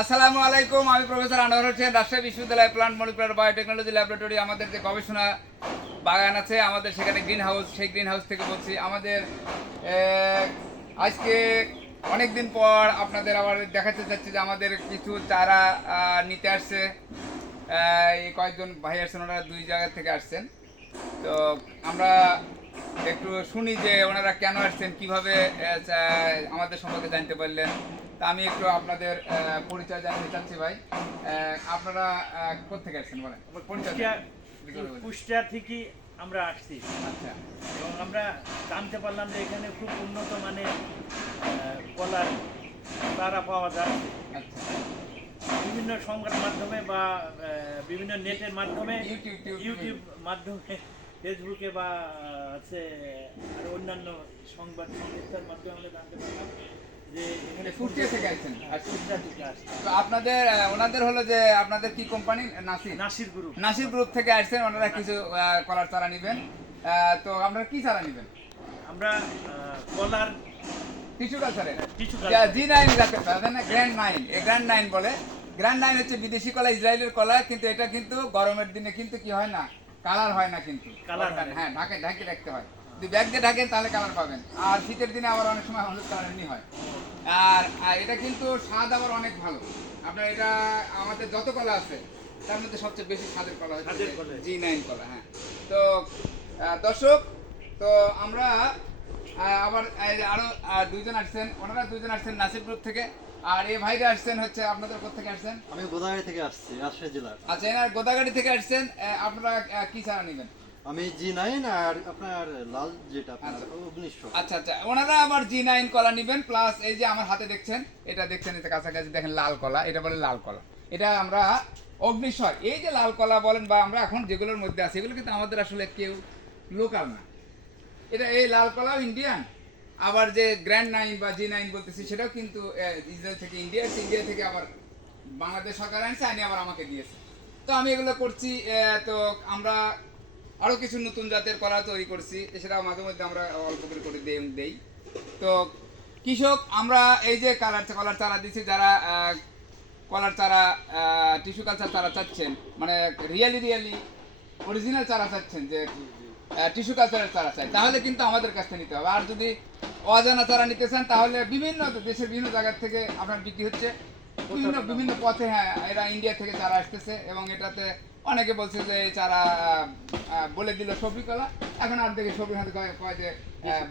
আসসালামু আলাইকুম, আমি প্রফেসর আনোয়ার হোসেন, রাজশাহী বিশ্ববিদ্যালয় প্লান্ট মলিকুলার বায়োটেকনোলজি ল্যাবরেটরি আমাদের যে গবেষণা বাগান আছে, আমাদের সেখানে গ্রিন হাউস সেই গ্রিন হাউস থেকে বলছি, আমাদের আজকে অনেক দিন পর আপনাদের আবার দেখাতে চাচ্ছি যে আমাদের কিছু চারা নিতে আসছে। এই কয়েকজন ভাই আসছেন ওনারা দুই জায়গা থেকে আসছেন। তো আমরা একটু শুনি যে ওনারা কেন আসছেন কীভাবে আমাদের সম্পর্কে জানতে পারলেন। তা আমি একটু আপনাদের পরিচয় জানতে চাচ্ছি ভাই। আপনারা কোথেকে আসছেন বলেন? কুষ্টিয়া থেকে আমরা আসছি। আচ্ছা। এবং আমরা জানতে পারলাম যে এখানে খুব উন্নত মানের কলার চারা পাওয়া যায়। আচ্ছা। বিভিন্ন সংবাদ মাধ্যমে বা বিভিন্ন নেটের মাধ্যমে ইউটিউব মাধ্যমে ফেসবুকে বা আছে আর অন্যান্য সংবাদ সংস্থার মাধ্যমে আমরা জানতে পারলাম যে এখানে কুষ্টিয়া থেকে আসছেন হ্যাঁ, কুষ্টিয়া থেকে আসছে। তো আপনাদের ওনাদের হলো যে আপনাদের কি company? Nasir. Nasir group. Nasir group থেকে আসছেন ওনারা কিছু কলার চারা নেবেন। তো আপনারা কি চারা নেবেন? আমরা কলার টিস্যু কালচারে। জি নাইন রাখতে পারেন না? গ্র্যান্ড নাইন গ্র্যান্ড নাইন বলে। গ্র্যান্ড নাইন হচ্ছে বিদেশি কলা ইসরায়েলের কলা কিন্তু এটা কিন্তু গরমের দিনে কিন্তু কি হয় না কালার হয় না কিন্তু। Colour হয় ঢাকে ঢাকে রাখতে হয়। যদি ব্যাগ দিয়ে ঢাকেন তাহলে কালার পাবেন। আর শীতের দিনে আবার অনেক সময় হলুদ কালার এমনি হয়। আর এটা কিন্তু স্বাদ আবার অনেক ভালো। আপনার এটা আমাদের যত কলা আছে তার মধ্যে সবচেয়ে বেশি স্বাদের কলা হচ্ছে জি নাইন কলা। হ্যাঁ। তো দর্শক তো আমরা আবার আরও দুইজন আসছেন। ওনারা দুইজন আসছেন নাসির গ্রুপ থেকে। আর এই ভাইরা আসছেন হচ্ছে আপনাদের কোথা থেকে আসছেন? আমি গোদাগাড়ি থেকে আসছি রাজশাহী জেলার। আচ্ছা এনার গোদাগাড়ি থেকে আসছেন আপনারা কি চারা নেবেন? আমি জি নাইন আর আপনার লাল যেটা আপনার আচ্ছা। আচ্ছা ওনারা আবার জি নাইন কলা নেবেন প্লাস এই যে আমার হাতে দেখছেন এটা দেখছেন এটা কাছাকাছি দেখেন লাল কলা এটা বলে লাল কলা। এটা আমরা অগ্নিস্বর এই যে লাল কলা বলেন বা আমরা এখন যেগুলোর মধ্যে আছি এগুলো কিন্তু আমাদের আসলে কেউ লোকাল না। এটা এই লাল কলাও ইন্ডিয়ান আবার যে গ্র্যান্ড নাইন বা জি নাইন বলতেছি, সেটাও কিন্তু ইসরায়েল থেকে ইন্ডিয়া ইন্ডিয়া থেকে আবার বাংলাদেশ সরকার আনছে আনি আবার আমাকে দিয়েছে। তো আমি এগুলো করছি তো আমরা আরও কিছু নতুন জাতের কলা তৈরি করছি এছাড়াও মাঝে মধ্যে আমরা অল্প করে করে দেই তো কৃষক, আমরা এই যে কালার কলার চারা দিচ্ছি যারা কলার চারা টিস্যু কালচার চারা চাচ্ছেন মানে রিয়েলি রিয়েলি অরিজিনাল চারা চাচ্ছেন যে টিস্যু কালচারের চারা চাই, তাহলে কিন্তু আমাদের কাছ নিতে হবে। আর যদি অজানা চারা নিতে চান তাহলে বিভিন্ন দেশের বিভিন্ন জায়গা থেকে আপনার বিক্রি হচ্ছে। বিভিন্ন বিভিন্ন পথে হ্যাঁ এরা ইন্ডিয়া থেকে চারা আসতেছে এবং এটাতে অনেকে বলছে যে চারা বলে দিল সবজি কলা। এখন আর দেখে সবজি হাতে কয় যে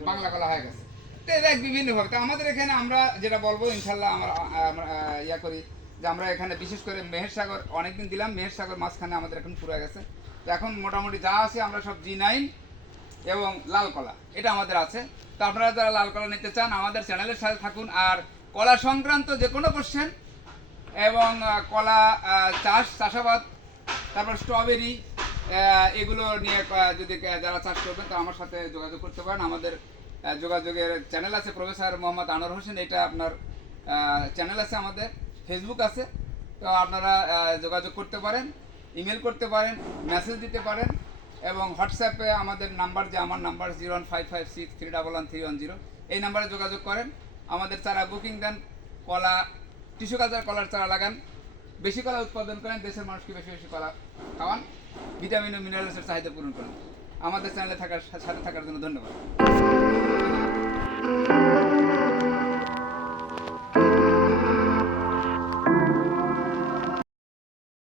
বাংলা কলা হয়ে গেছে। তো এটা বিভিন্নভাবে। তো আমাদের এখানে আমরা যেটা বলব ইনশাল্লাহ আমরা ইয়া করি যে আমরা এখানে বিশেষ করে মেহের সাগর অনেকদিন দিলাম মেহের সাগর মাঝখানে আমাদের এখন পুরো গেছে। তো এখন মোটামুটি যা আছে আমরা সব জি নাইন এবং লাল কলা এটা আমাদের আছে। তো আপনারা যারা লাল কলা নিতে চান, আমাদের চ্যানেলের সাথে থাকুন। আর কলা সংক্রান্ত যে কোনো কোশ্চেন এবং কলা চাষ, চাষাবাদ, তারপর স্ট্রবেরি এগুলো নিয়ে যদি যারা চাষ করবেন তো আমার সাথে যোগাযোগ করতে পারেন। আমাদের যোগাযোগের চ্যানেল আছে প্রফেসর মোহাম্মদ আনোয়ার হোসেন। এটা আপনার চ্যানেল আছে আমাদের। ফেসবুক আছে। তো আপনারা যোগাযোগ করতে পারেন ইমেল করতে পারেন মেসেজ দিতে পারেন। এবং হোয়াটসঅ্যাপে আমাদের নাম্বার যে আমার number zero one five five six three double one three one zero, এই নাম্বারে যোগাযোগ করেন। আমাদের চারা বুকিং দেন, কলা, টিস্যু কালচার কলার চারা লাগান। বেশি কলা উৎপাদন করেন, দেশের মানুষকে বেশি বেশি কলা খাওয়ান। ভিটামিন ও মিনারেলসের চাহিদা পূরণ করেন। আমাদের চ্যানেলে থাকার সাথে থাকার জন্য ধন্যবাদ।